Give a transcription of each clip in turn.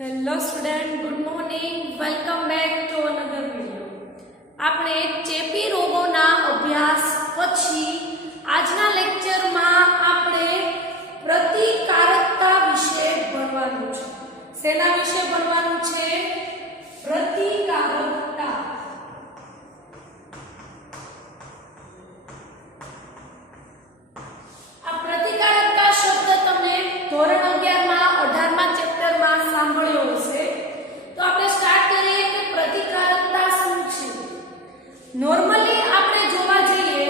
Hello student, good morning. Welcome back to another video. આપણે ચેપી રોગોના અભ્યાસ પછી આજના લેક્ચરમાં આપણે પ્રતિકારકતા વિશે ભણવાનું છે. શેના વિશે ભણવાનું છે? પ્રતિકારકતા. આ પ્રતિકારકતા શબ્દ તમે ધોરણ 11 માં 18 માં ચેપ્ટરમાં સાંભળ્યો હશે. તો આપણે સ્ટાર્ટ કરીએ કે પ્રતિકારકતા શું છે. નોર્મલી આપણે જોવા જઈએ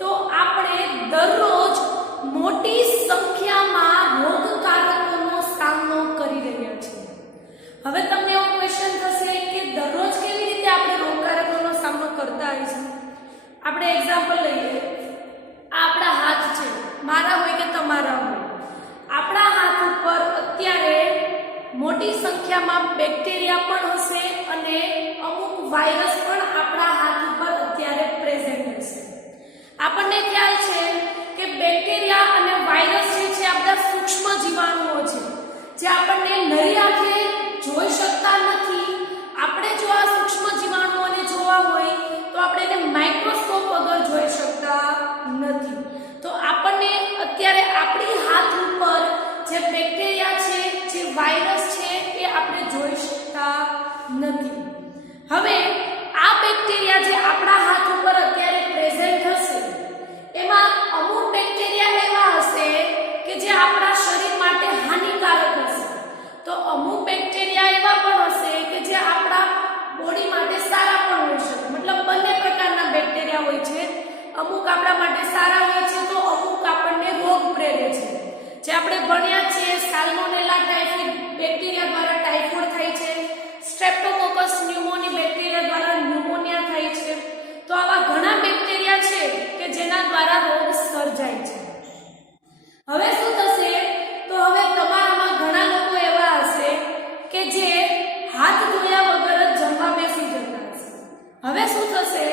તો આપણે દરરોજ મોટી સંખ્યામાં રોગકારકોનો સામનો કરી રહ્યા છીએ. હવે તમને એવો ક્વેશ્ચન થશે કે દરરોજ કેવી રીતે આપણે રોગકારકોનો સામનો કરતા હોઈશું. આપણે એક્ઝામ્પલ લઈએ. આ આપણા હાથ છે, મારા હોય કે તમારા હોય. આપણા હાથ ઉપર અત્યારે મોટી સંખ્યામાં બેક્ટેરિયા પણ હશે અને અમુક વાયરસ પણ આપણા હાથ ઉપર અત્યારે પ્રેઝન્ટ હશે. આપણને ખ્યાલ છે કે બેક્ટેરિયા અને વાયરસ જે છે આ બધા સૂક્ષ્મ જીવાણુઓ છે જે આપણને નરી આંખે જોઈ શકતા નથી. આપણે જો આ સૂક્ષ્મ જીવાણુઓને જોવા હોય તો આપણે એને માઇક્રોસ્કોપ વગર જોઈ શકતા નથી. તો આપણને અત્યારે આપણી હાથ ઉપર જે બેક્ટેરિયા છે, જે વાયરસ છે એ આપણે જોઈ શકતા નથી. હવે આ બેક્ટેરિયા જે આપણા હાથ ઉપર અત્યારે પ્રેઝન્ટ હશે એમાં અમુક બેક્ટેરિયા એવા હશે કે જે આપણા શરીર માટે હાનિકારક હશે. તો અમુક બેક્ટેરિયા એવા પણ હશે કે જે આપણા બોડી માટે સારા પણ હોઈ શકે. મતલબ બંને પ્રકારના બેક્ટેરિયા હોય છે. અમુક આપણા માટે સારા હોય છે તો અમુક આપણને રોગ પ્રેરે છે. જે આપણે ભણ્યા છીએ સાલ્મોનેલા ટાઇફોઇડ બેક્ટેરિયા દ્વારા ટાઇફોઇડ થાય છે. સ્ટ્રેપ્ટોકોકસ ન્યુમોની બેક્ટેરિયા દ્વારા ન્યુમોનિયા થાય છે. તો આવા ઘણા બેક્ટેરિયા છે કે જેના દ્વારા રોગ સર્જાય છે. હવે શું થશે? તો હવે તમારામાં ઘણા લોકો એવા હશે કે જે હાથ ધોયા વગર જ જમવા બેસી જતા હશે. હવે શું થશે?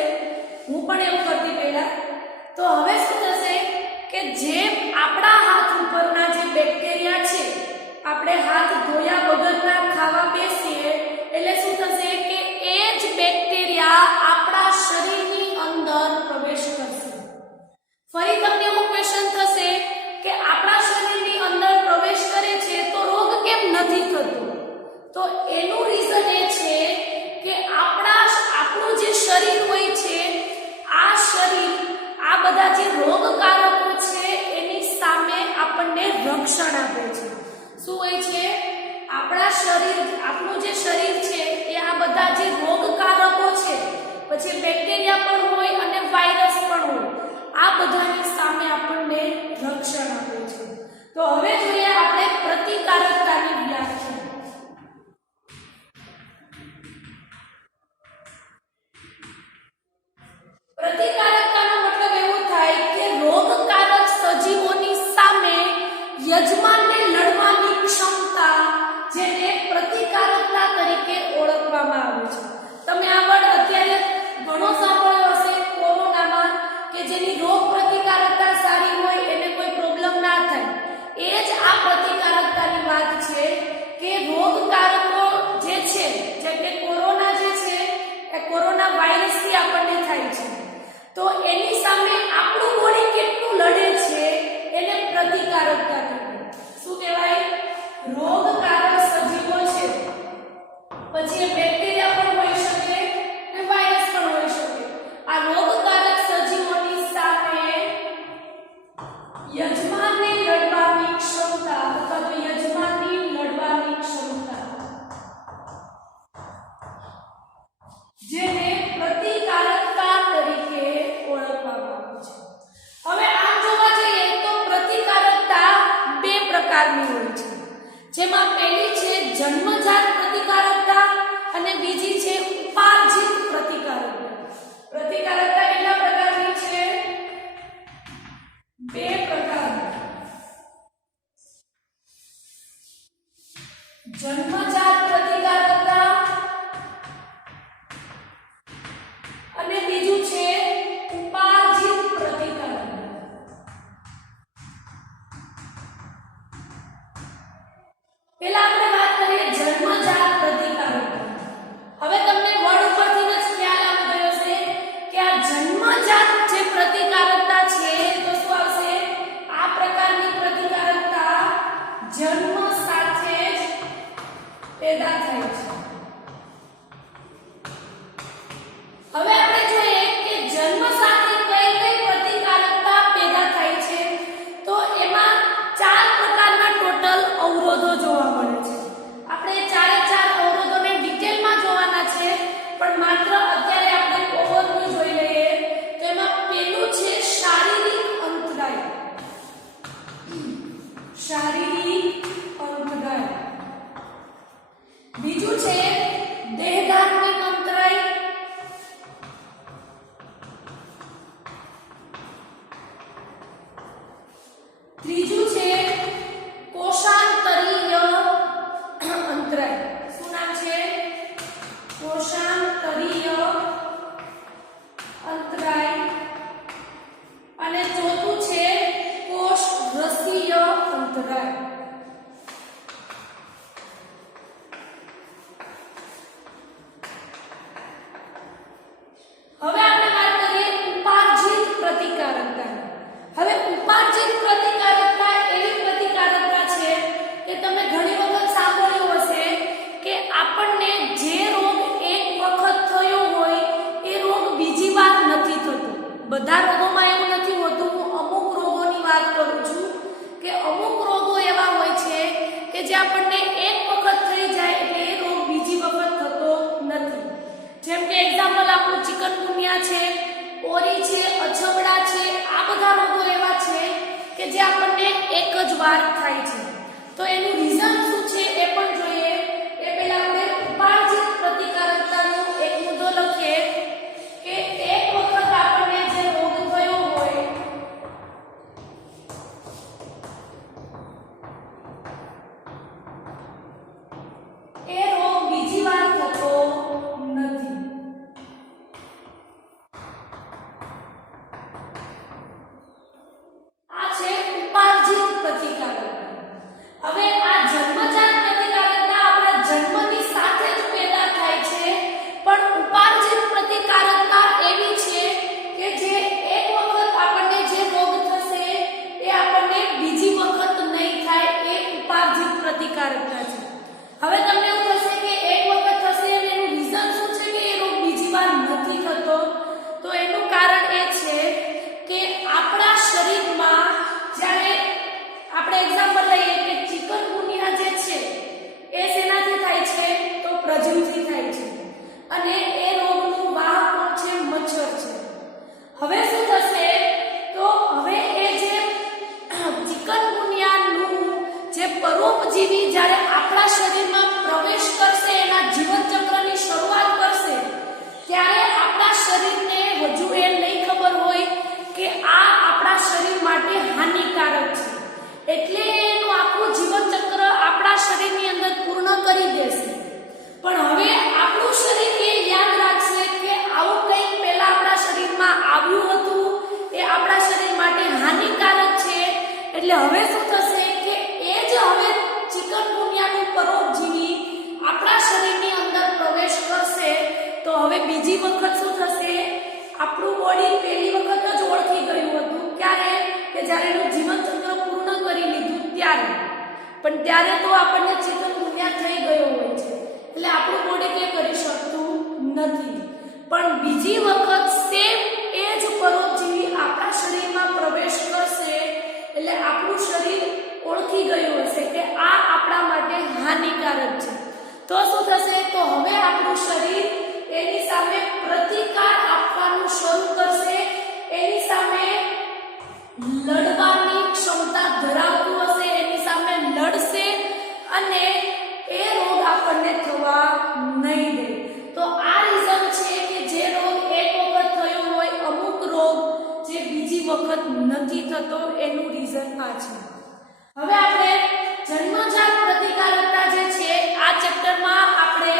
હું પણ એવું કરતી પહેલા. તો હવે શું થશે કે જે આપણા હાથ ઉપરના જે બેક્ટેરિયા છે, આપણે હાથ ધોયા વગરના ખાવા બેસીએ એટલે શું થશે કે એ જ બેક્ટેરિયા આપણા શરીરની અંદર પ્રવેશ કરશે. ફરી તમને એવો ક્વેશ્ચન થશે કે આપણા શરીરની અંદર પ્રવેશ કરે છે તો રોગ કેમ નથી થતો? તો એનું રીઝન એ છે કે આપણું જે શરીર હોય છે, આ શરીર આ બધા જે રોગકારકો છે એની સામે આપણને રક્ષણ આપે છે. શું હોય છે? આપણું જે શરીર છે એ આ બધા જે રોગકારકો છે, પછી બેક્ટેરિયા પણ હોય અને વાયરસ પણ હોય, આ બધાની સામે આપણને રક્ષણ આપે છે. તો હવે જોઈએ આપણે પ્રતિકારકતાની વ્યાખ્યા. પ્રતિકારકતાનો મતલબ એવો થાય કે રોગકારક સજીવોની સામે યજમાનને લડવાની ક્ષમતા, જેને પ્રતિકારકતા તરીકે ઓળખવામાં આવે છે. તમે આ વર્ડ અત્યારે ઘણો સાંભળ્યો હશે કોરોનામાં કે જેની રોગ પ્રતિકારકતા સારી હોય એને કોઈ પ્રોબ્લેમ ના થાય. એ જ આ પ્રતિકારકતાની વાત છે કે રોગકારકો જે છે, જેમ કે કોરોના જે છે એ કોરોના વાયરસથી આપણને થાય છે. તો એની સામે આપણું બોડી કેટલું લડે છે એને પ્રતિકારકતા કહેવાય. શું કહેવાય? રોગકારક સજીવો છે, પછી એ બેક્ટેરિયા પણ હોઈ શકે અને વાયરસ પણ હોઈ શકે. આ રોગકારક સજીવોની સામે યજમાનને લડવાની ક્ષમતા અથવા તો યજમાનની લડવાની ક્ષમતા, જેને પ્રતિકારકતા તરીકે ઓળખવામાં આવે છે. હવે આમ જોવા જઈએ તો પ્રતિકારકતા બે પ્રકારની હોય છે, જેમાં પહેલી છે જન્મજાત પ્રતિકારકતા અને બીજી છે ઉપાર્જિત પ્રતિકારકતા. પ્રતિકારકતા કેટલા પ્રકારની છે? બે પ્રકારની. જન્મજાત પ્રતિકારકતા અને બીજું છે ઉપાર્જિત પ્રતિકારકતા. પહેલા આપણે વાત કરીએ જન્મ અવરોધો જોવા મળે છે. આપણે ચારે ચાર અવરોધોને ડિટેલમાં જોવાના છે, પણ માત્ર અત્યારે આપણે ઓવરવ્યુ જોઈ લઈએ. તો એમાં પહેલું છે શારીરિક અંતરાય. શારીરિક અંતરાય. બીજું છે દેહધાર્મિક અંતરાય. ત્રીજું છે કોષાંતરીય અંતરાય. શું નામ છે? કોષાંતરીય અંતરાય. અને ચોથું છે કોષરસીય અંતરાય. હવે આપણે વાત કરીએ ઉપાર્જિત પ્રતિકારકતા. હવે ઉપાર્જિત પ્રતિકારકતા એવી પ્રતિકારકતા છે કે તમે ઘણી વખત સાંભળ્યું હશે કે આપણને જે રોગ એક વખત થયો હોય એ રોગ બીજી વાર નથી થતો. બધા રોગોમાં એવું નથી હોતું. હું અમુક રોગોની વાત કરું છું કે અમુક રોગો એવા હોય છે કે જે આપણને એક વખત થઈ જાય એટલે એ રોગ બીજી વખત થતો નથી. જેમ કે એક્ઝામ્પલ આપણું ચિકનગુનિયા છે, ઓરી છે, અછબડા છે. આ બધા રોગો એવા છે કે જે આપણને એક જ વાર થાય છે. તો એનું રીઝન શું છે એ પણ જોઈએ. એ પહેલા આપણે ઉપાર્જિત પ્રતિકારકતાનો એક મુદ્દો લખીએ કે એક વખત આપણને જે રોગ થયો હોય એ રોગ બીજી વાર થતો નથી. આ છે ઉપાર્જિત પ્રતિકારકતા. હવે આ જન્મજાત પ્રતિકારકતા આપણા જન્મની સાથે જ પેદા થાય છે, પણ ઉપાર્જિત પ્રતિકારકતા એવી છે કે જે એક વખત આપણને જે રોગ થશે એ આપણને બીજી વખત નહીં થાય. એ ઉપાર્જિત પ્રતિકારકતા છે. હવે તમને એવું થશે કે એક વખત થશે અને એનું રીઝન શું છે કે એ રોગ બીજી વાર નથી થતો? તો એનું કારણ એ છે કે આપણા શરીરમાં જ્યારે આપણે એક્ઝામ્પલ લઈએ કે ચિકનગુનિયા જે છે એ શેનાથી થાય છે? તો પ્રજીવથી થાય છે. અને એ રોગનું વાહક કોણ છે? મચ્છર છે. હવે શું થશે? તો હવે એ જે ચિકનગુનિયાનું જે પરોપજીવી જ્યારે આપણા શરીરમાં પ્રવેશ કરશે, એના જીવનચક્રની શરૂઆત કરશે, ત્યારે આપણા શરીરને હજુ એ નહીં ખબર હોય કે આ આપણા શરીર માટે હાનિકારક છે. એટલે એનું આખું જીવનચક્ર આપણા શરીરની અંદર પૂર્ણ કરી દેશે. પણ હવે આપણું શરીર એ યાદ રાખશે કે આવું કંઈક પહેલા આપણા શરીરમાં આવ્યું હતું, એ આપણા શરીર માટે હાનિકારક છે. એટલે હવે શું થશે કે એ જ હવે ચિકનગુનિયાનું પરોપજીવી આપણા શરીરની અંદર પ્રવેશ કરશે. તો હવે બીજી વખત શું થશે? આપણું બોડી પહેલી વખત જ ઓળખી ગયું હતું. ક્યારે? કે જ્યારે એનું જીવનચક્ર પૂર્ણ કરી લીધું ત્યારે. પણ ત્યારે તો આપણને ચિકનગુનિયા થઈ ગયો હોય છે, એટલે આપણું બોડી કંઈ કરી શકતું નથી. પણ બીજી વખત સેમ એ જ પરોપજીવી આપણા શરીરમાં પ્રવેશ કરશે એટલે આપણું શરીર ઓળખી ગયું હશે કે આ આપણા માટે હાનિકારક છે. તો શું થશે? તો હવે આપણું શરીર એની સામે પ્રતિકાર આપવાનું શરૂ કરશે. એની સામે લડવાની ક્ષમતા ધરાવતું હશે, એની સામે લડશે અને એ રોગ આપણને થવા નહીં દે. તો આ રીઝન છે કે જે રોગ એક વખત થયો હોય, અમુક રોગ જે બીજી વખત નથી થતો, એનું રીઝન આ છે. હવે આપણે જન્મજાત પ્રતિકારકતા જે છે આ ચેપ્ટરમાં આપણે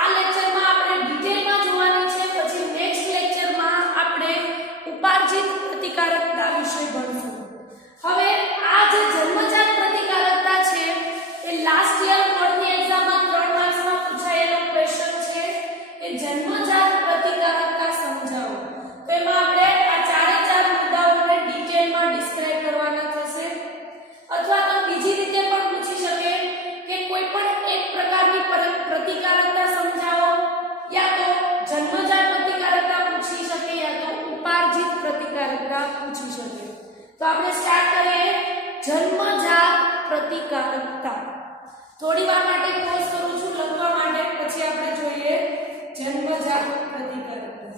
આ લેક્ચરમાં આપણે ડિટેલમાં જોવાની છે. પછી નેક્સ્ટ લેક્ચરમાં આપણે ઉપાર્જિત પ્રતિકારકતા વિશે ભણશું. હવે આ જે જન્મજાત પ્રતિકારકતા છે એ લાસ્ટ યર બોર્ડની એક્ઝામમાં 3 માર્ક્સમાં પૂછાયેલો ક્વેશ્ચન છે કે જન્મજાત પ્રતિકારકતા સમજાવો. તો એમાં આપણે આ ચારે ચાર મુદ્દાઓને ડિટેલમાં ડિસ્ક્રાઇબ કરવાના થશે. અથવા તો બીજી રીતે પણ પૂછી શકે કે કોઈ પણ એક પ્રકારની પ્રતિકારકતા સમજાવો, યા તો જન્મજાત પ્રતિકારકતા પૂછી શકે, યા તો ઉપાર્જિત પ્રતિકારકતા પૂછી શકે. તો પ્રતિકારકતા. થોડી વાર માટે પોઝ કરું છું લખવા માટે, પછી આપણે જોઈએ જન્મજાત પ્રતિકારકતા.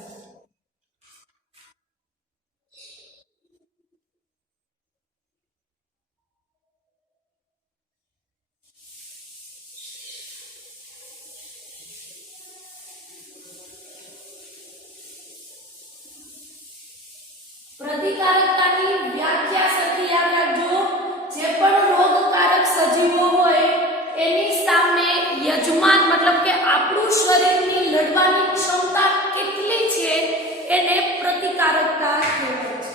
પ્રતિકારકતાની વ્યાખ્યા સરખી યાદ રાખજો. જે પણ રોગકારક સજીવો હોય એની સામે યજમાન મતલબ કે આપણું શરીરની લડવાની ક્ષમતા કેટલી છે એને પ્રતિકારકતા કહેવાય છે.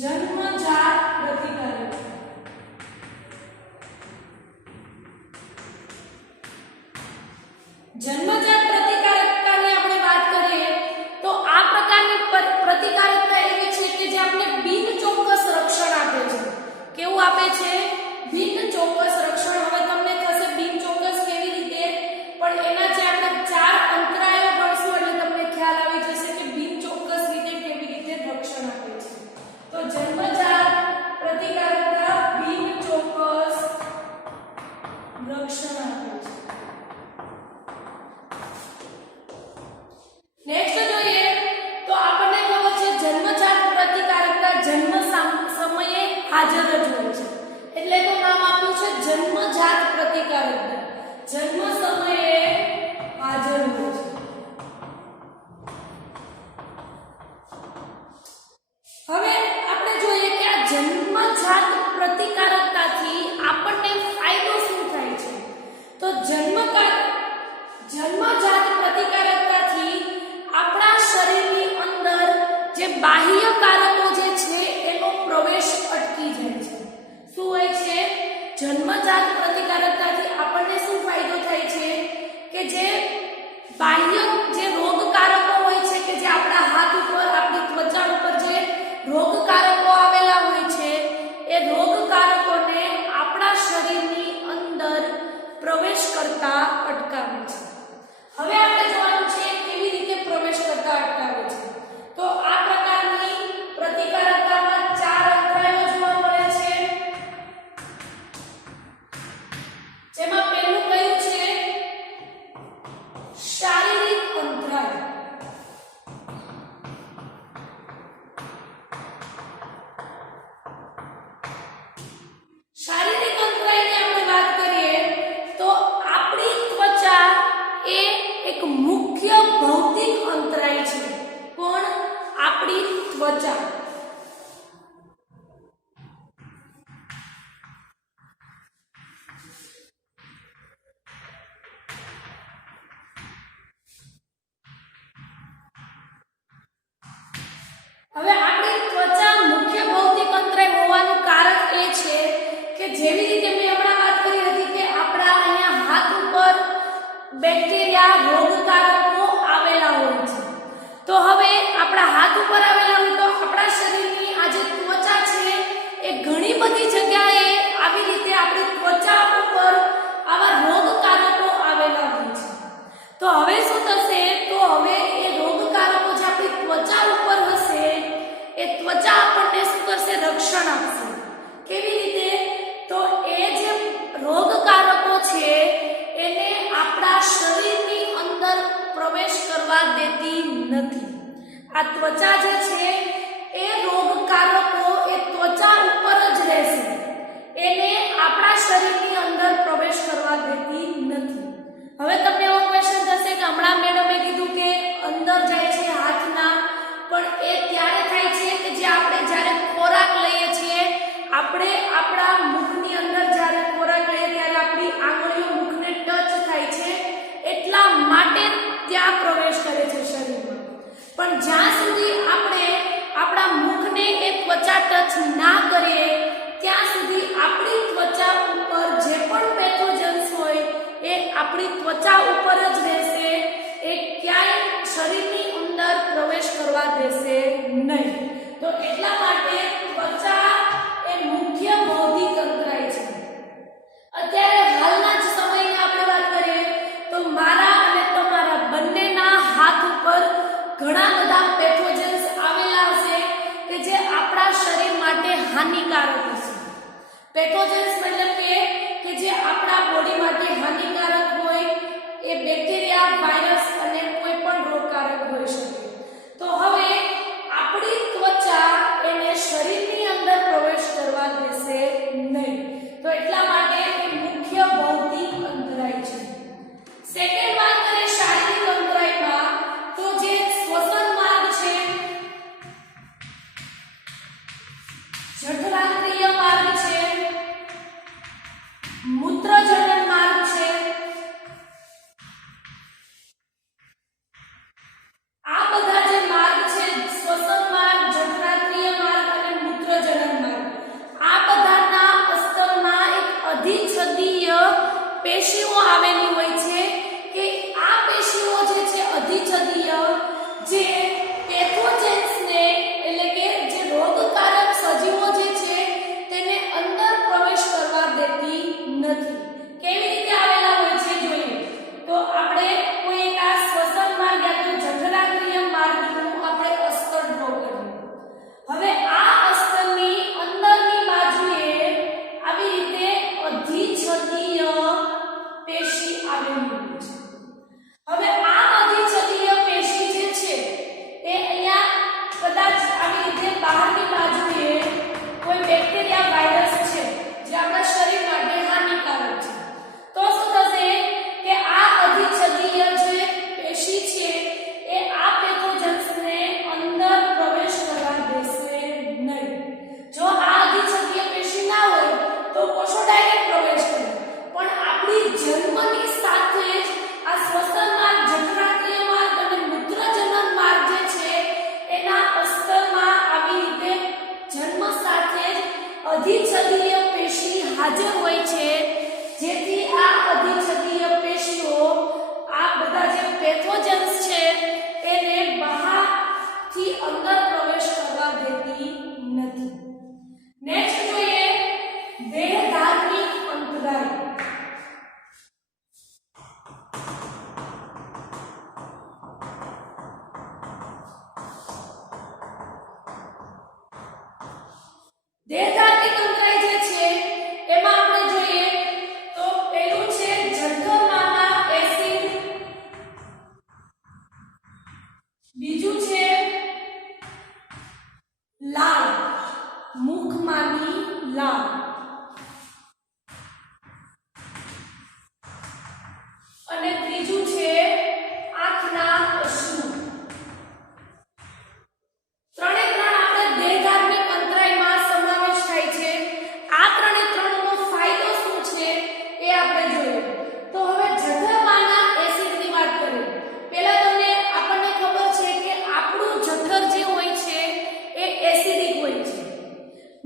જન્મજાત પ્રતિકારકતા. જન્મજાત પ્રતિકારકતાની આપણે વાત કરીએ તો આ પ્રકારની પ્રતિકારકતા એવી છે કે જે આપણે બિનચોક્કસ રક્ષણ આપે છે. કેવું આપે છે? બિનચોક્કસ રક્ષણ. હવે તમને થશે બિનચોક્કસ કેવી રીતે, પણ એના જે આપણે 4 અંતરાયો ભણશું એટલે તમને ખ્યાલ આવી જશે કે બિનચોક્કસ રીતે કેવી રીતે રક્ષણ આપે છે. તો જન્મજાત પ્રતિકારકતા બિનચોક્કસ રક્ષણ આપે છે. નેક્સ્ટ જોઈએ તો આપણને ખબર છે જન્મજાત પ્રતિકારકતા જન્મ સમયે હાજર જ હોય છે, એટલે તો નામ આપ્યું છે જન્મજાત પ્રતિકારકતા. જન્મ સમયે હાજર હોય છે. હવે આપણે જોઈએ કે આ જન્મજાત પ્રતિકારકતાથી આપણને ફાયદો શું થાય છે. તો જન્મજાત પ્રતિકારકતાથી આપણા શરીરની અંદર જે બાહ્ય કારકો જે છે એનો પ્રવેશ અટકી જાય છે. શું હોય છે? જન્મજાત પ્રતિકારકતાથી આપણને શું ફાયદો થાય છે કે જે બાહ્ય જે રોગકારકો હોય છે કે જે આપણા હાથ ઉપર આપણી ત્વચા ઉપર જે રોગકારકો આવેલા હોય છે એ રોગકારકોને આપણા શરીરની અંદર પ્રવેશ કરતા અટકાવે છે. હવે આપણે જોવાનું છે કેવી રીતે પ્રવેશ કરતા અટકાવે છે. તો આ પ્રકારની પ્રતિકારકતામાં 4 અંતરાયો જોવા મળે છે. જેમાં પહેલું કયું છે? શારીરિક અંતરાય. શારીરિક અંતરાયની આપણે વાત કરીએ તો આપણી ત્વચા એ એક મુખ્ય ભૌતિક અંતરાય છે. કોણ? આપણી ત્વચા. હવે આપણી ત્વચા મુખ્ય ભૌતિક અંતરાય હોવાનું કારણ એ છે કે જેવી રીતે મેં હમણાં વાત કરી હતી કે આપણા અહીંયા હાથ ઉપર બેક્ટેરિયા રોગકારકો આવેલા હોય છે. તો હવે આપણા હાથ ઉપર આવેલા હોય તો આપણા શરીરની આ જે ત્વચા છે એ ઘણી બધી જગ્યાએ આવી રીતે આપણી ત્વચા ઉપર આવા રોગકારકો આવેલા હોય છે. તો હવે શું થશે? તો હવે એ રોગકારકો જે આપણી ત્વચા ઉપર હશે એ ત્વચા આપણને શું કરશે? રક્ષણ આપશે. કેવી રીતે? તો એ જે રોગકારકો છે એને આપણા શરીરની અંદર પ્રવેશ કરવા દેતી નથી. આ ત્વચા જે છે એ રોગકારકો એ ત્વચા ઉપર જ રહેશે, એને આપણા શરીરની અંદર પ્રવેશ કરવા દેતી નથી. હવે તમને એવો ક્વેશ્ચન થશે કે હમણાં મેડમે કીધું કે અંદર જાય છે હાથના, પણ એ ત્યારે થાય છે કે જે આપણે જ્યારે ખોરાક લઈએ છીએ, આપણે આપણા મુખની અંદર જ્યારે ખોરાક લઈએ ત્યારે આપણી આંગળીઓ મુખને ટચ થાય છે એટલા માટે ત્યાં પ્રવેશ કરે છે શરીરમાં. પણ જ્યાં સુધી આપણે આપણા મુખને એ ત્વચા ટચ ના કરીએ ત્યાં સુધી આપણી ત્વચા ઉપર જે પણ પેથોજન્સ હોય એ આપણી ત્વચા ઉપર જ રહેશે, એ ક્યાંય શરીરની અંદર પ્રવેશ કરવા દેશે નહીં. તો એટલા માટે ત્વચા એ મુખ્ય બૌદ્ધિક અંતરાય છે. અત્યારે હાલના જ સમયની આપણે વાત કરીએ તો મારા અને તમારા પેથોજન્સ મતલબ કે જે આપણા બોડી માટે હાનિકારક હોય એ બેક્ટેરિયા, વાયરસ અને કોઈ પણ રોગકારક હોઈ શકે. તો હવે આપણી ત્વચા એને શરીરની અંદર પ્રવેશ કરવા દેશે નહીં. તો એટલા માટે એ મુખ્ય ભૌતિક અંતરાય છે. સેકન્ડ વાત કરીએ શારીરિક અંતરાયમાં, તો જે શ્વસન માર્ગ છે, જઠરાંત્રિય માર્ગ છે, મૂત્રજનન માર્ગ છે, આ બધા જે માર્ગ છે શ્વસન માર્ગ, જઠરાંત્રિય માર્ગ અને મૂત્રજનન માર્ગ, આ બધાના અસ્તરમાં એક અધિચ્છદીય પેશીઓ આવેલી હોય છે કે આ પેશીઓ જે છે અધિચ્છદીય જે પેથોજન્સને એટલે કે જે રોગકારક સજીવો જે છે તેને અંદર પ્રવેશ કરવા દેતી નથી. કેવી રીતે આવેલા હોય છે જોઈએ તો આપણે કોઈ એક આ શ્વસન માર્ગ યા તો જઠરાંત્રિય માર્ગનું આપણે અસ્તર ડ્રો કરીએ. હવે આ અસ્તરની અંદરની બાજુએ આવી રીતે અધિચ્છદીય પેશી આવેલી હોય છે. હવે આ અધિચ્છદીય પેશી જે છે એ અહીંયા કદાચ આવી રીતે બહારની બાજુએ કોઈ બેક્ટેરિયા, વાયરસ છે જે આપણા શરીર માટે હાનિકારક છે, તો શું થશે કે આ અધિચ્છદીય જે પેશી છે એ આ પેથોજન્સને અંદર પ્રવેશ કરવા દેશે નહીં. જો આ અધિચ્છદીય પેશી ના હોય તો કોષો ડાયરેક્ટ પ્રવેશ કરે, પણ આપણી જન્મની સાથે જ આ શ્વસન માર્ગ, જઠરાંત્રિય માર્ગ અને મૂત્રજનન માર્ગ જે છે એના અસ્તરમાં આવી રીતે જન્મ સાથે જ અધિચ્છદીય પેશી હાજર હોય છે, જેથી આ અધિચ્છદીય પેશીઓ આ બધા જે પેથોજન્સ છે એને બહારથી અંદર પ્રવેશ કરવા દેતી નથી. નેક્સ્ટ જોઈએ દેહધાર્મિક અંતરાય. દેહધાર્મિક અંતરાય જે છે એમાં આપણે જોઈએ તો પહેલું છે જઠરમાંના એસિડ, બીજું છે લાળ, મુખમાંની લાળ, અને ત્રીજું છે આંખના અશ્રુ. ત્રણે ત્રણ આપણે દેહધાર્મિક અંતરાયમાં સમાવેશ થાય છે. આ ત્રણે ત્રણનો ફાયદો શું છે એ આપણે જોઈએ. તો હવે જઠરમાંના એસિડની વાત કરીએ. પહેલા તમને આપણને ખબર છે કે આપણું જઠર જે હોય છે એ એસિડિક હોય છે,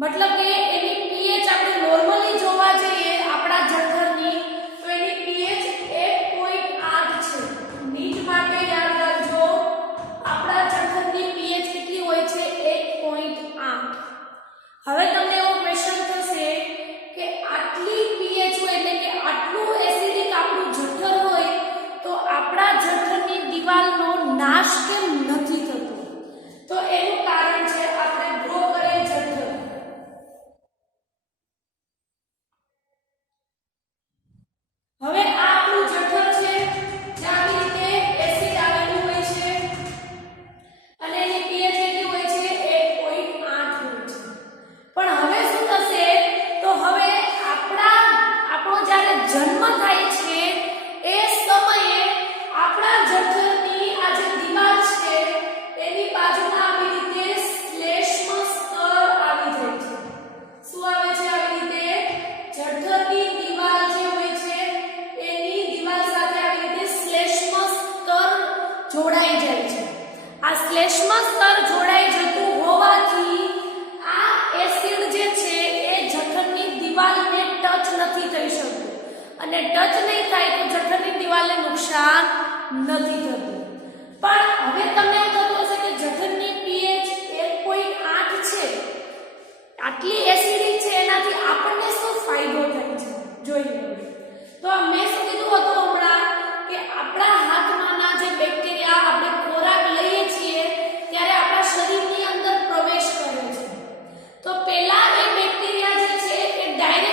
મતલબ કે એની pH આપણે નોર્મલી જોવા જઈએ આપણા જઠરની તો એની pH 1.8 છે. નીટ માટે યાદ રાખજો, આપણા જઠરની pH કેટલી હોય છે? 1.8. હવે તમને એવો ક્વેશ્ચન થશે કે આટલી pH હોય એટલે કે આટલું એસિડિક આપણું જઠર હોય તો આપણા જઠરની દિવાલનો નાશ કેમ નથી થતો? તો એનું કારણ છે આપણે ડ્રો કરીએ જઠર. હવે આ આપણું જઠર છે જ્યાં આવી રીતે એસિડ આવેલું હોય છે અને એની pH કેટલી હોય છે? 1.8 હોય છે. પણ હવે શું થશે તો હવે આપણો જ્યારે જન્મ થાય છે એ સમયે આપણા જઠરની આ જે દિવાલ છે એની બાજુમાં આવી રીતે શ્લેષ્મ સ્તર આવી જાય છે. શું આવે છે? આવી રીતે જઠરની દિવાલ જે હોય છે એની દિવાલ સાથે આવી રીતે શ્લેષ્મ સ્તર જોડાઈ જાય છે. આ શ્લેષ્મ સ્તર જોડાઈ જતું હોવાથી આ એસિડ જે છે એ જઠરની દિવાલને ટચ નથી થઈ શકતું, અને ટચ નહીં થાય તો જઠરની દિવાલને નુકસાન નથી થતું. પણ હવે તમને એવું થતું હશે કે જઠરની pH 1.8 છે, આટલી એસિડિક છે, એનાથી આપણને શું ફાયદો થાય છે જોઈએ. તો મેં શું કીધું હતું હમણાં કે આપણા હાથમાંના જે બેક્ટેરિયા આપણે ખોરાક લઈએ છીએ ત્યારે આપણા શરીરની અંદર પ્રવેશ કરે છે. તો પહેલા એ બેક્ટેરિયા જે છે એ ડાયરેક્ટ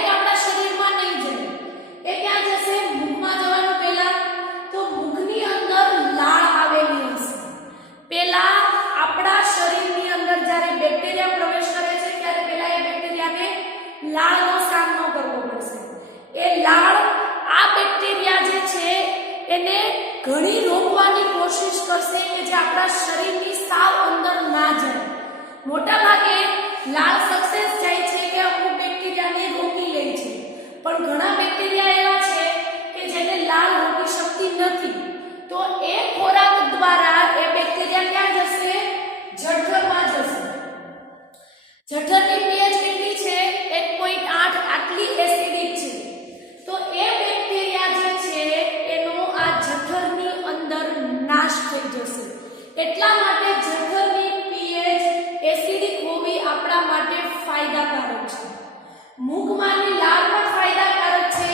એને ઘણી રોકવાની કોશિશ કરશે કે જે આપણા શરીરની સાવ અંદર ના જાય. મોટા ભાગે લાળ સક્સેસ જાય છે કે અમુક બેક્ટેરિયાને રોકી લે છે, પણ ઘણા બેક્ટેરિયા એવા છે કે જેને લાળ રોકી શકતી નથી. તો એ ખોરાક દ્વારા એ બેક્ટેરિયા ક્યાં જશે? જઠરમાં જશે. જઠરની pH કેટલી છે? 1.8. આટલી એસિડિક છે. તો એ બેક્ટેરિયા જે છે એનો આ જઠરની અંદર નાશ થઈ જશે. એટલા માટે જઠરની pH એસિડિક હોવી આપણા માટે ફાયદાકારક છે. મૂગમાંની લાળ પણ ફાયદાકારક છે,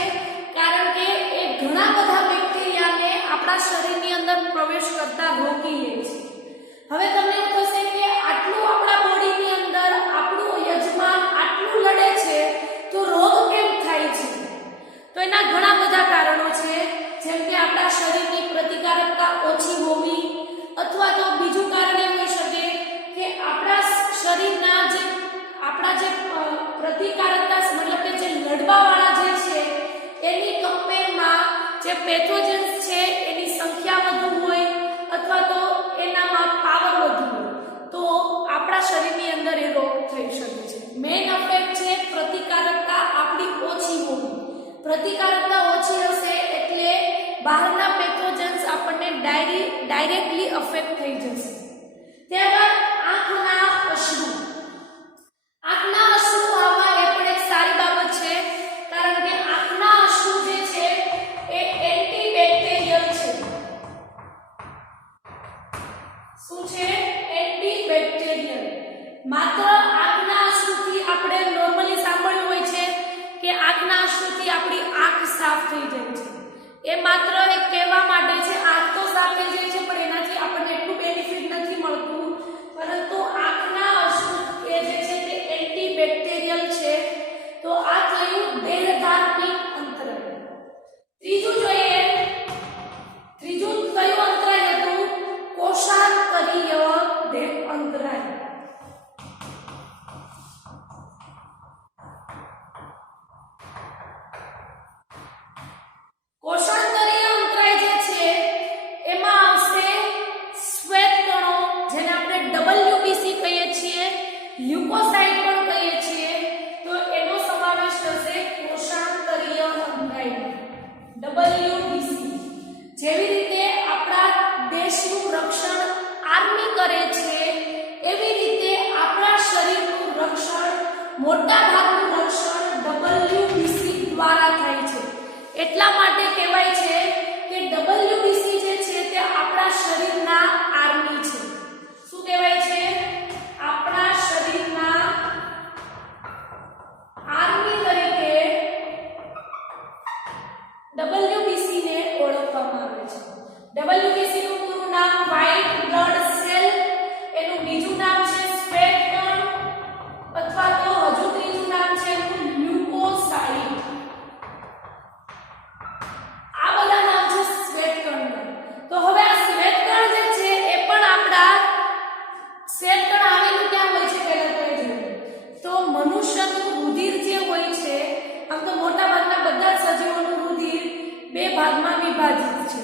કારણ કે એ ઘણા બધા બેક્ટેરિયાને આપણા શરીરની અંદર પ્રવેશ કરતા રોકી લે છે. હવે તમને એવું થશે કે આટલું આપણા બોડીની અંદર આપણું યજમાન આટલું લડે છે તો રોગ કેમ થાય છે? તો એના ઘણા બધા કારણો છે, જેમ કે આપણા શરીરની પ્રતિકારકતા ઓછી હોવી, અથવા તો બીજું કારણ એ હોઈ શકે કે આપણા શરીરના જે પ્રતિકારકતા મતલબ કે જે લડવાવાળા જે છે એની કમ્પેરમાં જે પેથોજન્સ છે એની સંખ્યા વધુ હોય, અથવા તો એનામાં પાવર વધુ હોય, તો આપણા શરીરની અંદર એ રોગ થઈ શકે છે. મેઇન અફેક્ટ છે પ્રતિકારકતા આપણી ઓછી હોવી. પ્રતિકારકતા ઓછી હશે એટલે બહારના પેથોજન્સ આપણને ડાયરેક્ટલી અફેક્ટ થઈ જશે. ત્યારબાદ આંખના અશ્રુ. આંખના અશ્રુ આવવા એ પણ એક સારી બાબત છે, કારણ કે આંખના અશ્રુ જે છે એ એન્ટીબેક્ટેરિયલ છે. શું છે? એન્ટીબેક્ટેરિયલ. માત્ર આંખના અશ્રુથી આપણે નોર્મલી સાંભળ્યું હોય છે કે આંખના અશ્રુથી આપણી આંખ સાફ થઈ જાય છે. એ માત્ર એક કહેવા માટે છે. આંખ તો સાફ થઈ જાય છે, પણ એનાથી આપણને એટલું બેનિફિટ નથી મળતું. પરંતુ આંખના અશ્રુ એ જે છે તે એન્ટીબેક્ટેરિયલ છે. તો આ થયું દેહધાર્મિક અંતરાય. ત્રીજું જોઈએ. ત્રીજું કયું અંતરાય હતું? કોષાંતરીય દેહ અંતરાય. કોષાંતરીય અંતરાય જે છે એમાં આવશે શ્વેત કણો, જેને આપણે WBC કહીએ છીએ, લ્યુકોસાઇટ પણ કહીએ છીએ. તો એનો સમાવેશ થશે કોષાંતરીય અંતરાય WBC. જેવી રીતે આપણા દેશનું રક્ષણ આર્મી કરે છે, એવી રીતે આપણા શરીરનું રક્ષણ, મોટા ભાગનું રક્ષણ WBC દ્વારા થાય છે. એટલા માટે કહેવાય છે કે WBC જે છે તે આપણા શરીરના આર્મી છે. શું કહેવાય છે? આપણા શરીરના આર્મી તરીકે WBC ને ઓળખવામાં આવે છે. WBC નું પૂરું નામ વ્હાઇટ બ્લડ સેલ, એનું બીજું નામ છે શ્વેત કણ, અથવા તો હજુ ત્રીજું નામ છે એનું લ્યુકોસાઇટ. આ બધા નામ છે શ્વેત કણ. તો હવે આ શ્વેત કણ જે છે એ પણ આપણા શ્વેત કણ આવેલું ક્યાં હોય છે પહેલા તો એ જોઈએ. તો મનુષ્યનું રુધિર જે હોય છે, આમ તો મોટા ભાગના બધા સજીવોનું રુધિર બે ભાગમાં વિભાજિત છે,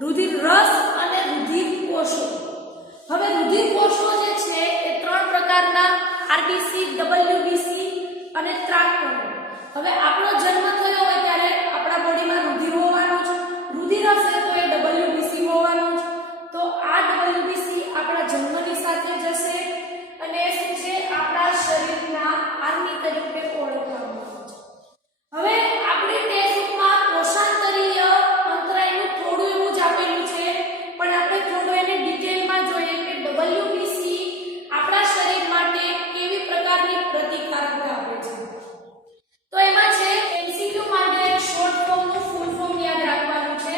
રુધિર રસ અને રુધિર કોષો. હવે રુધિર કોષો જે છે એ ત્રણ પ્રકારના RBC, WBC અને ત્રાકકણો. હવે આપણો જન્મ થયો હોય ત્યારે આપણા બોડીમાં રુધિર હોવાનું છે. રુધિર હશે તો એ WBC હોવાનું છે. તો આ WBC આપણા જન્મની સાથે જશે અને એ શું છે? આપણા શરીરના આર્મી તરીકે ઓળખવામાં આવે છે. હવે આપણે ટેસ્ટમાં કોષાંતરીય અંતરાયનું થોડું એવું જ આપેલું છે, પણ આપણે થોડું એને ડિટેલમાં જોઈએ કે WBC આપણા શરીર માટે કેવી પ્રકારની પ્રતિકારકતા આપે છે. તો એમાં છે MCQ માટે શોર્ટ ફોર્મનું ફૂલ ફોર્મ યાદ રાખવાનું છે.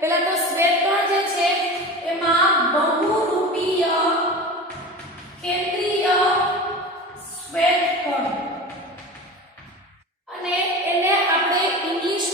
પહેલા તો શ્વેત કણ જે છે એમાં બહુરૂપીય કેન્દ્રીય શ્વેત કણ, અને એને આપણે ઇંગ્લિશ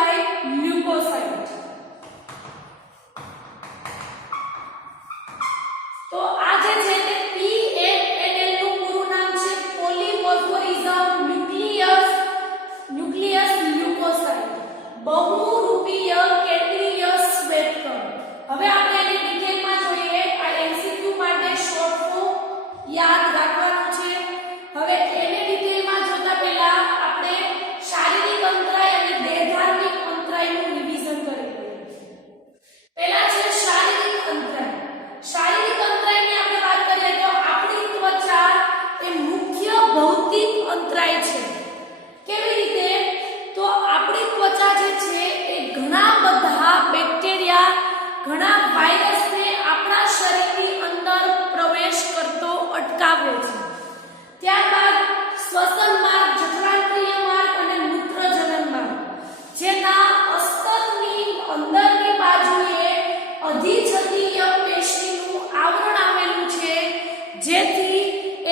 કહેવાય લ્યુકોસાઇટ. તો આ જે છે તે PNNL નું પૂરું નામ છે પોલીમોર્ફોરિઝમ ન્યુક્લિયસ લ્યુકોસાઇટ, બહુરૂપીય કેન્દ્રીય શ્વેતકણ. હવે આપણે એની ડિટેલમાં જોઈએ. આ MCQ માટે શોર્ટ ફોર્મ યાદ રાખવાનું છે. હવે એને ડિટેલમાં જોતા પહેલા આપણે શારીરિક અંતરાય અને દેહધાર્મિક અંતરાયનું રિવિઝન કરી લઈએ. પહેલા છે શારીરિક અંતરાય. શારીરિક અંતરાયની આપણે વાત કરીએ તો આપણી ત્વચા એ મુખ્ય ભૌતિક અંતરાય છે. કેવી રીતે? તો આપણી ત્વચા જે છે એ ઘણા બધા બેક્ટેરિયા, ઘણા વાયરસને આપણા શરીરની અંદર પ્રવેશ કરતો અટકાવે છે. ત્યારબાદ શ્વસન માર્ગ, જઠરાંત્રિય માર્ગ અને મૂત્રજનન માર્ગ, જેના અસ્તરની અંદરની બાજુએ અધિછદીય પેશીનું આવરણ આવેલું છે, જેથી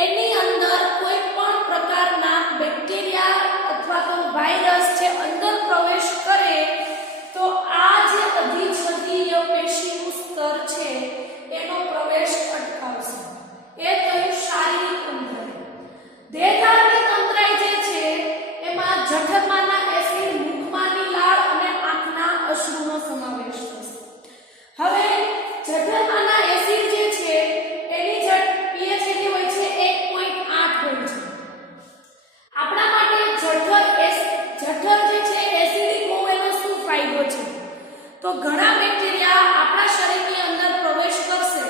એની અંદર કોઈ પણ પ્રકારના બેક્ટેરિયા અથવા તો વાયરસ જે અંદર પ્રવેશ કરે તો આ જે અધિછદીય પેશીનું સ્તર છે એનો પ્રવેશ અટકાવશે. એ થયું શારીરિક અંતરાય. દેહધાર્મિક અંતરાય જે છે એમાં જઠરમાંના એસિડ, મુખમાંની લાળ અને આંખના અશ્રુનો સમાવેશ થશે. હવે જઠરમાંના એસિડ જે છે એની pH કેટલી હોય છે? 1.8 હોય છે. આપણા માટે જઠર જે છે એસિડિક હોવાનો શું ફાયદો છે? તો ઘણા બેક્ટેરિયા આપણા શરીરની અંદર પ્રવેશ કરશે,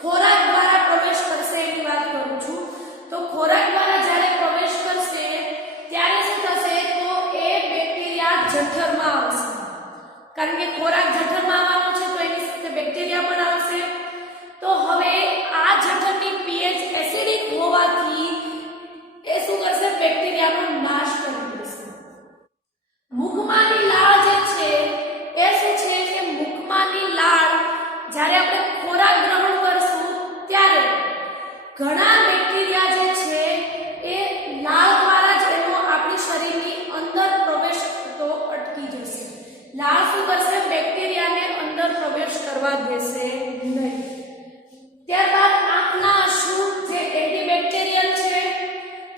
ખોરાક દ્વારા પ્રવેશ કરશે એની વાત કરું છું. તો ખોરાક દ્વારા જ્યારે પ્રવેશ કરશે ત્યારે શું થશે? તો એ બેક્ટેરિયા જઠરમાં આવશે. કારણ કે ખોરાક જઠરમાં આવવાનો છે તો એની સાથે બેક્ટેરિયા પણ આવશે. તો હવે આ જઠરની pH એસિડિક હોવાથી એ શું કરશે? બેક્ટેરિયાનો નાશ કરી દેશે. મુખમાંની લાળ જે છે એ શું છે કે મુખમાંની લાળ જ્યારે આપણે ખોરાક ગ્રહણ કરશું ત્યારે ઘણા બેક્ટેરિયા જે છે એ લાળ દ્વારા જ એનો આપણી શરીરની અંદર પ્રવેશ થતો અટકી જશે. લાળ શું કરશે? બેક્ટેરિયાને અંદર પ્રવેશ કરવા દેશે નહીં. ત્યારબાદ આંખના અશ્રુ જે એન્ટીબેક્ટેરિયલ છે.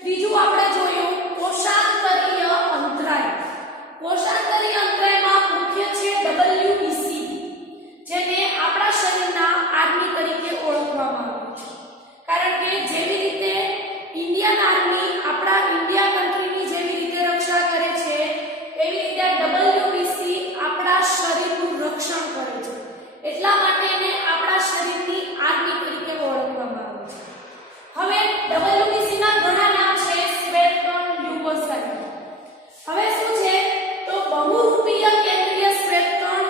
ત્રીજું આપણે જોયું કોષાંતરીય અંતરાય. કોષાંતરીય અંતરાયમાં મુખ્ય છે WBC, જેને આપણા શરીરના આર્મી તરીકે ઓળખવામાં આવે છે. કારણ કે જેવી રીતે ઇન્ડિયન આર્મી આપણા ઇન્ડિયા કન્ટ્રીની જેવી રીતે રક્ષા કરે છે એવી રીતે WBC આપણા શરીરનું રક્ષણ કરે છે. એટલા માટે એને આપણા શરીરની આર્મી તરીકે ઓળખવામાં આવે છે. હવે WBC ના ઘણા નામ છે. શ્વેતકણ, લ્યુકોસાઇટ. હવે શું છે? તો બહુરૂપીય કેન્દ્રીય શ્વેતકણ,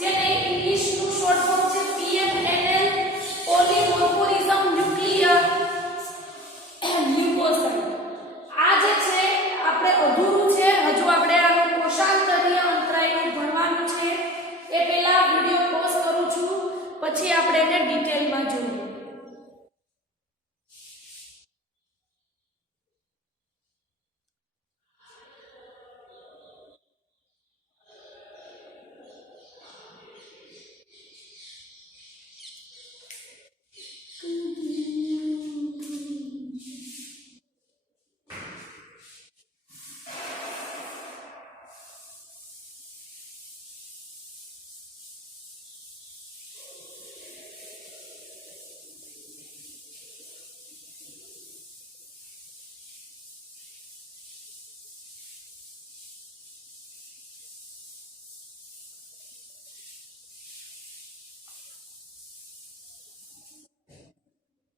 જેને ઇંગ્લિશનું શોર્ટ ફોર્મ છે PNNL, પોલીમોર્ફોરિઝમ ન્યુક્લિયસ લ્યુકોસાઇટ. આ જે છે આપણે અધૂરું છે. હજુ આપણે આનું કોષાંતરીય અંતરાયનું ભણવાનું છે. એ પહેલા વિડિયો પોઝ કરું છું, પછી આપણે એને ડિટેલમાં જોઈએ.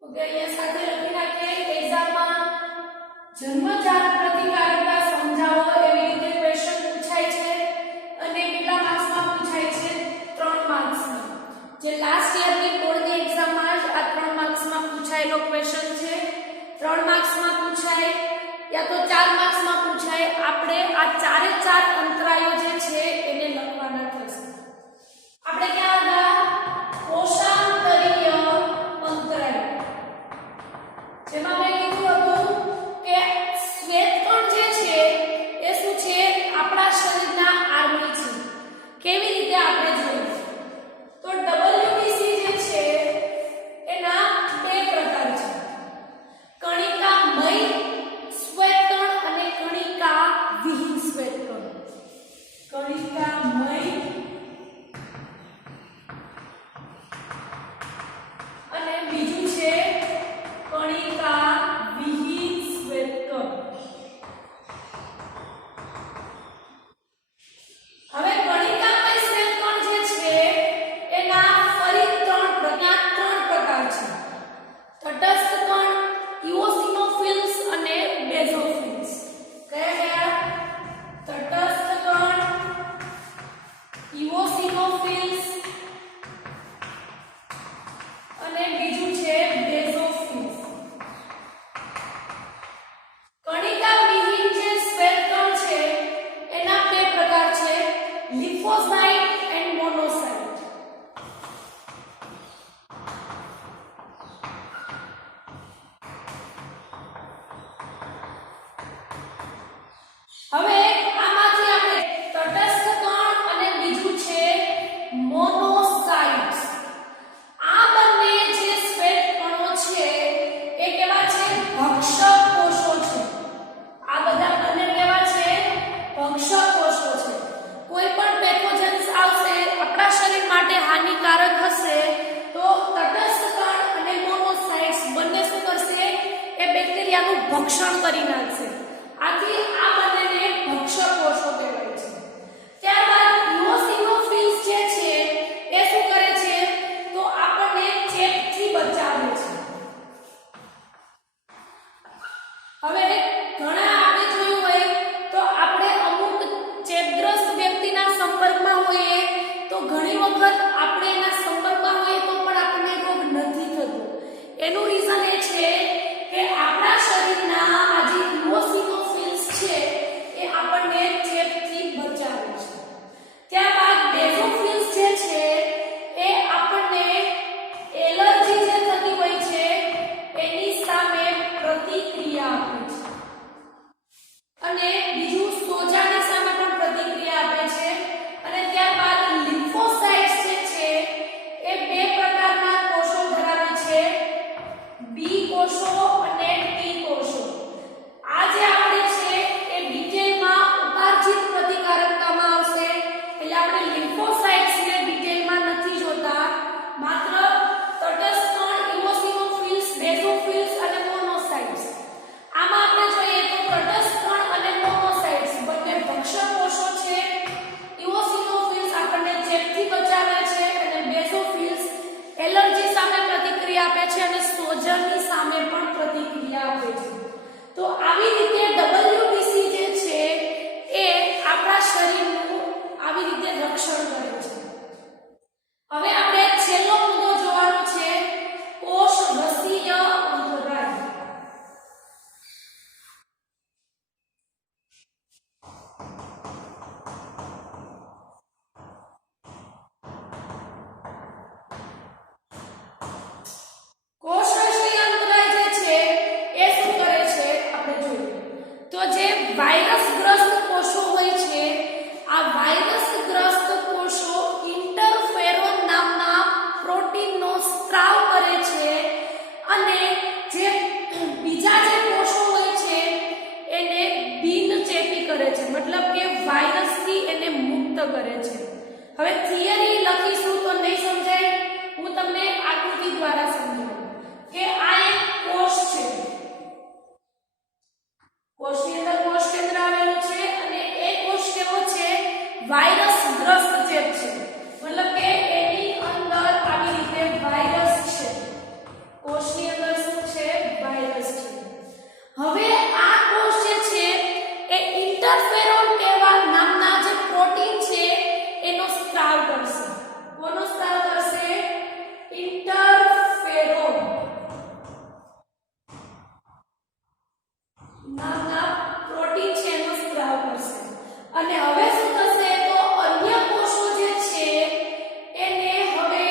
ઓકે, અહીંયા સાથે લખી નાખીએ. એક્ઝામમાં જન્મજાત પ્રતિકારકતા સમજાવો એવી રીતે ક્વેશ્ચન પૂછાય છે અને કેટલા માર્ક્સમાં પૂછાય છે? 3 માર્ક્સમાં. જે લાસ્ટ યરની બોર્ડની એક્ઝામમાં જ આ 3 માર્ક્સમાં પૂછાયેલો ક્વેશ્ચન છે. 3 માર્ક્સમાં પૂછાય યા તો 4 માર્ક્સમાં પૂછાય. આપણે આ ચારે ચાર અંતરાયો જે છે એને લખવાના થશે. આપણે ક્યાં હતા? કોષાંતરીય અંતરાય. જેમાં મેં કીધું હતું કે શ્વેતકણ જે છે એ શું છે? આપણા શરીરના આર્મી lymphocyte and monocyte. હવે આમાંથી આપણે તટસ્થ કણ અને બીજું છે મોનોસાઇટ્સ. આ બંને જે શ્વેત કણો છે એ કેવા છે? ભક્ષક કોષો છે. આ બધા બંને કેવા છે? ભક્ષક કોષો છે. કોઈ પણ પેથોજન્સ આવશે આપણા શરીર માટે હાનિકારક હશે તો તટસ્થ કણ અને મોનોસાઇટ્સ બંને શું કરશે? એ બેક્ટેરિયાનું ભક્ષણ કરી નાખશે. આથી આ બંનેને ભક્ષક કોષો કહેવાય છે. ત્યારબાદ ઇઓસિનોફિલ્સ જે છે એ શું કરે છે? તો આપણને ચેપથી બચાવે છે. હવે ઘણા આપણે જોયું હોય તો આપણે અમુક ચેપગ્રસ્ત વ્યક્તિના સંપર્કમાં હોઈએ તો ઘણી વખત આપણે એના સંપર્કમાં હોઈએ તો પણ આપણને રોગ નથી થતો. એનું રીઝન એ છે કે આપણા શરીરના આ જે ઇઓસિનોફિલ્સ છે એ આપણને ચેપથી બચાવે છે. ત્યારબાદ બેઝોફિલ્સ જે છે એ આપણને એલર્જી જે થતી હોય છે એની સામે પ્રતિક્રિયા આપે છે. અને બીજું સોજાની સામે પણ પ્રતિક્રિયા આપે છે. અને ત્યારબાદ લિમ્ફોસાઇટ્સ જે છે એ બે પ્રકારના કોષો ધરાવે છે, બી કોષો અને ટી કોષો. આ જે આપણે છે એ ડિટેલમાં ઉપાર્જિત પ્રતિકારકતામાં આવશે એટલે આપણે લિમ્ફોસાઇટ્સને ડિટેલમાં નથી જોતા, માત્ર તટસ્થ કણ, ઇઓસિનોફિલ્સ, બેઝોફિલ્સ અને મોનોસાઇટ્સ. આમાં આપણે જોઈએ તો તટસ્થ કણ અને મોનોસાઇટ્સ બંને ભક્ષક કોષો છે. ઇઓસિનોફિલ્સ આપણને ચેપથી બચાવે છે અને બેઝોફિલ્સ એલર્જી સામે પ્રતિક્રિયા આપે છે અને સોજની સામે પણ પ્રતિક્રિયા આપે છે. તો આવી રીતે WBC જે છે એ આપણા શરીરનું આવી રીતે રક્ષણ કરે છે. હવે આપણે છેલ્લો મુદ્દો જોવાનો છે કોષ રસીય અંતરાય. કોષરસીય અંતરાય જે છે એ શું કરે છે આપણે જોઈએ તો જે વાયરસગ્રસ્ત કોષો હોય છે આ વાયરસગ્રસ્ત કોષો ઇન્ટરફેરોન નામના પ્રોટીનનો સ્ત્રાવ કરે છે અને જે બીજા જે કોષો હોય છે એને બિનચેપી કરે છે, મતલબ કે વાયરસથી એને મુક્ત કરે છે. હવે થિયરી લખીશું તો નહીં સમજાય, હું તમને આકૃતિ દ્વારા સમજાવું કે આ એક કોષ છે. કોષની અંદર કોષ કેન્દ્ર આવેલું છે અને એ કોષ કેવો છે? વાયરસગ્રસ્ત ચેપ છે, મતલબ કે એની અંદર આવી રીતે વાયરસ છે. કોષની અંદર શું છે? વાયરસ છે. હવે આ કોષ જે છે એ ઇન્ટરફેરોન કેવા નામના જે પ્રોટીન છે એનો સ્ત્રાવ કરશે. કોનો સ્ત્રાવ કરશે? ઇન્ટરફેરોન નામના પ્રોટીન છે એનો સ્ત્રાવ કરશે. અને હવે શું થશે તો અન્ય કોષો જે છે એને હવે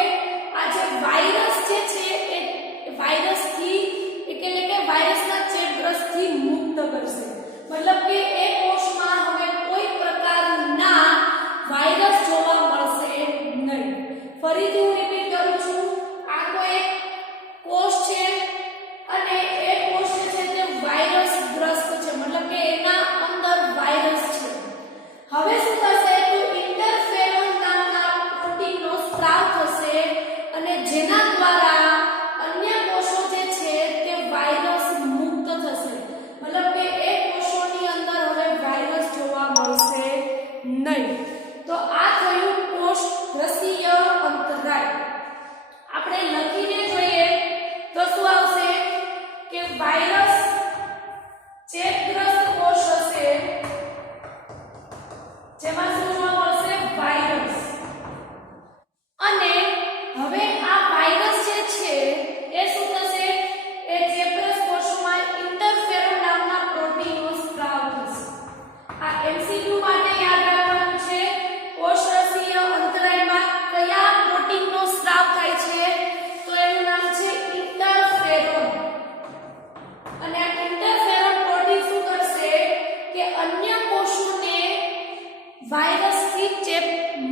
આ જે વાયરસ જે છે એ વાયરસથી એટલે કે વાયરસના ચેપગ્રસ્તથી મુક્ત કરશે. મતલબ કે એ કોષમાં હવે કોઈ પ્રકારના વાયરસ જોવા મળશે નહીં. ફરીથી હું રિપીટ કરું છું, આ કોઈ કોષ છે અને એ કોષ જે છે તે વાયરસગ્રસ્ત છે, મતલબ કે એના અંદર વાયરસ છે. હવે શું થશે તો ઇન્ટરફેરોન નામના પ્રોટીનનો સ્ત્રાવ થશે અને જેના દ્વારા અન્ય કોષો જે છે તે વાયરસ મુક્ત થશે. મતલબ કે એ કોષોની અંદર હવે વાયરસ જોવા મળશે નહીં. તો આ થયું કોષ રસીય અંતરાય. આપણે લખીને જોઈએ તો શું આવશે કે વાયરસ ચેપગ્રસ્ત કોષ હશે જેમાં શું જોવા મળશે? વાયરસ. અને હવે આ વાયરસ જે છે એ શું થશે? એ ચેપગ્રસ્ત કોષોમાં ઇન્ટરફેરોન નામના પ્રોટીનનો સ્ત્રાવ થશે. આ MCQ માટે યાદ રાખવાનું છે. કોષ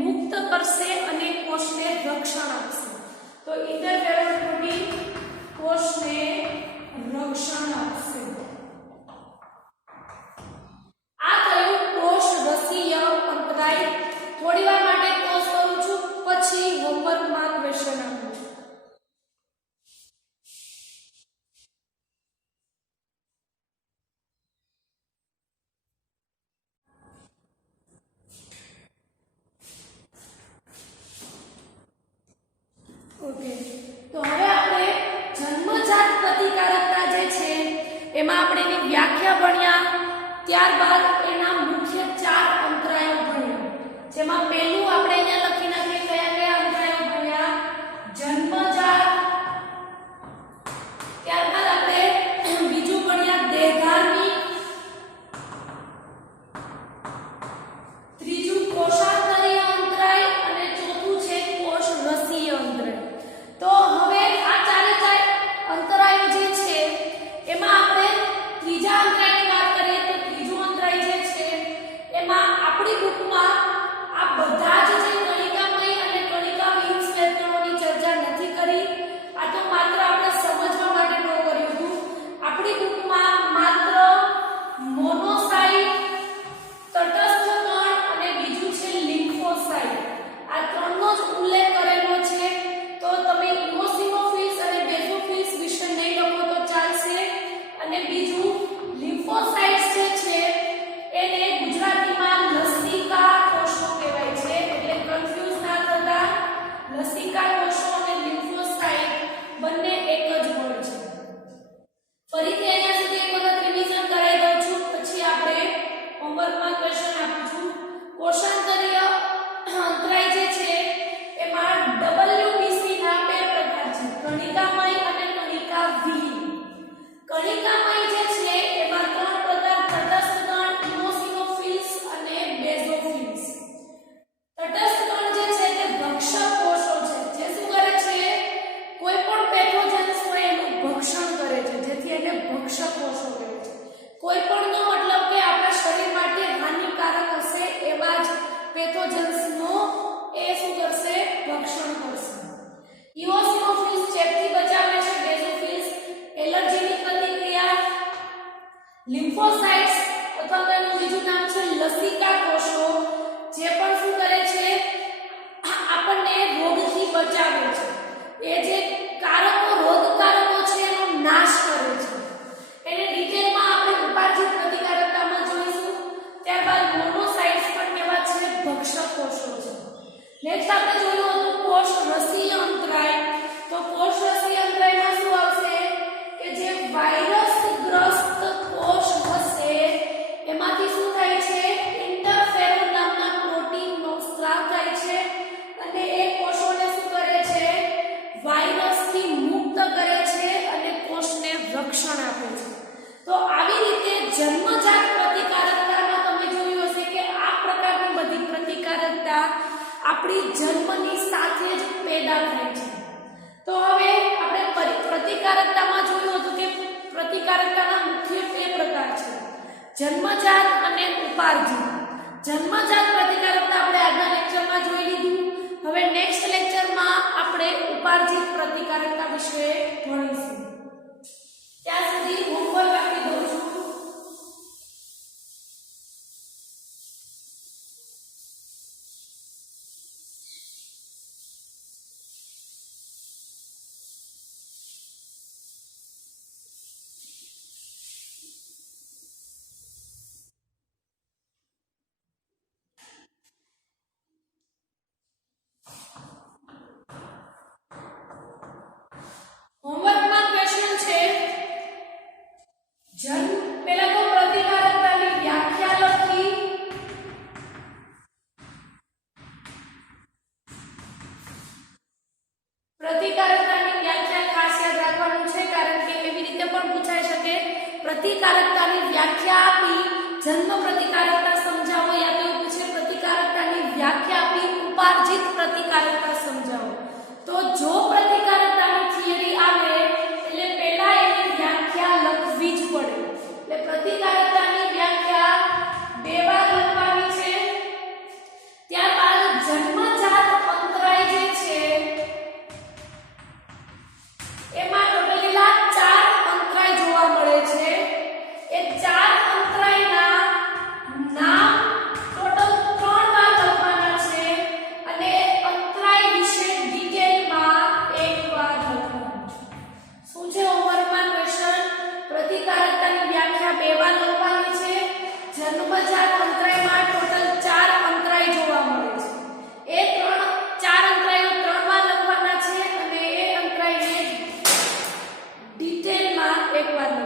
મુક્ત કરશે અને કોષને રક્ષણ આપશે. તો ઇન્ટરફેરોન પ્રોટીન કોષને રક્ષણ આપશે. આ થયું કોષ રસીય અંતરાય. થોડીવાર માટે પોઝ કરું છું, પછી હોમવર્કમાં ક્વેશ્ચન આપું છું. ઓકે, તો હવે આપણે જન્મજાત પ્રતિકારકતા જે છે એમાં આપણે એની વ્યાખ્યા ભણ્યા. ત્યારબાદ એના મુખ્ય 4 અંતરાયો ભણ્યા. જેમાં પહેલું આપણે અહીંયા લખી નાખીએ કયા કયા અંતરાયો ભણ્યા. જન્મજાત. ત્યારબાદ આપણે બીજું ભણ્યા દેહધાર્મિક. ત્રીજું કોષાંતરીય અંતરાય અને ચોથું છે કોષ રસીય અંતરાય. તો હવે આ ચારે ચાર અંતરાયો જે છે એમાં આપણે ત્રીજા અંતરાયની વાત કરીએ તો ત્રીજું અંતરાય જે છે એમાં આપણી બુકમાં આ બધા જ જે કણિકામય અને કણિકાવિહીન શ્વેતકણોની ચર્ચા નથી કરી. આ તો માત્ર આપણે સમજવા માટે ન કર્યું હતું. આપણી બુકમાં માત્ર મોનોસાઇટ, તટસ્થ કણ અને બીજું છે લિમ્ફોસાઇટ, આ ત્રણનો જ ઉલ્લેખ કરેલો છે. તો તમે ઇઓસિનોફિલ્સ અને બેઝોફિલ્સ વિશે નહીં લખો તો ચાલશે. અને બીજું લિમ્ફોસાઇટ્સ જે છે એને ગુજરાતીમાં લસિકા કોષો કહેવાય છે. એટલે કન્ફ્યુઝ ના થતા, લસિકા કોષો અને લિમ્ફોસાઇટ બંને એક જ વર્ડ છે. ફરીથી અહીંયા સુધી એક વખત રિવિઝન કરાવી દઉં છું, પછી આપણે હોમવર્કમાં ક્વેશ્ચન આપું છું. કોષાંતરીય અંતરાય જે છે એમાં WBC ના 2 પ્રકાર છે, કણિકામય અને કણિકાવિહીન. કણિકામય જે છે એમાં 3 પ્રકાર, તટસ્થ કણ, ઇઓસિનોફિલ્સ અને બેઝોફિલ્સ. તટસ્થ કણ જે છે તે ભક્ષક કોષો છે, જે શું કરે છે કોઈ પણ પેથોજન્સ હોય એનું ભક્ષણ કરે છે, જેથી એને ભક્ષક કોષો કહે છે. કોઈ પણનો મતલબ કે આપણા શરીર માટે હાનિકારક હશે એવા જ પેથોજન્સનો એ શું કરશે, ભક્ષણ કરશે. ઇઓસિનોફિલ્સ ચેપથી બચાવે છે, બેઝોફિલ્સ એલર્જીની પ્રતિક્રિયા, લિમ્ફોસાઇટ્સ અથવા તેનું બીજું નામ છે લસિકા કોષો, જે પણ શું કરે છે આપણને રોગથી બચાવે છે. એ જે કારકો, રોગકારકો છે એનો નાશ કરે છે. એને ડિટેલમાં આપણે ઉપાર્જિત પ્રતિકારકતામાં જોઈશું. ત્યારબાદ મોનોસાઇટ્સ પણ કેવા છે, ભક્ષક કોષો છે. નેક્સ્ટ આપણે જોયું હતું કોષ રસીય અંતરાય. તો કોષ રસીય અંતરાયમાં શું આવશે કે જે વાયરસ ગ્રસ્ત કોષ હશે એમાંથી શું થાય છે, ઇન્ટરફેરોન નામના પ્રોટીનનો સ્ત્રાવ થાય છે અને એ કોષોને શું કરે છે, વાયરસથી મુક્ત કરે છે અને કોષને રક્ષણ આપે છે. તો આવી રીતે જન્મજાત પ્રતિકારકતામાં તમે જોયું હશે કે આ પ્રકારની બધી પ્રતિકારકતા આપણી જન્મની સાથે જ પેદા થાય છે. તો હવે આપણે પ્રતિકારકતામાં જોયું હતું કે પ્રતિકારકતાના મુખ્ય 2 પ્રકાર છે, જન્મજાત અને ઉપાર્જિત. જન્મજાત પ્રતિકારકતા આપણે આગલા લેક્ચરમાં જોઈ લીધું. હવે નેક્સ્ટ લેક્ચરમાં આપણે ઉપાર્જિત પ્રતિકારકતા વિશે ભણીશું. ત્યાં સુધી હોમવર્ક આપી દઉં છું. હોમવર્કમાં ક્વેશ્ચન છે, પહેલા તો પ્રતિકારકતાની વ્યાખ્યા લખી. પ્રતિકારકતાની વ્યાખ્યા ખાસ યાદ રાખવાનું છે, કારણ કે એવી રીતે પણ પૂછાઈ શકે. પ્રતિકારકતાની વ્યાખ્યા આપી જન્મ પ્રતિકારકતા સમજાવો, યા તો પૂછે પ્રતિકારકતાની વ્યાખ્યા આપી ઉપાર્જિત પ્રતિકારકતા સમજાવો. તો જો પ્રતિકારકતાની થિયરી આવે એટલે પહેલા એની વ્યાખ્યા લખવી જ પડે. એટલે પ્રતિકારકતાની વ્યાખ્યા 2 વાર લખવાની છે. ત્યારબાદ જન્મ ડિટેલમાં એકવાર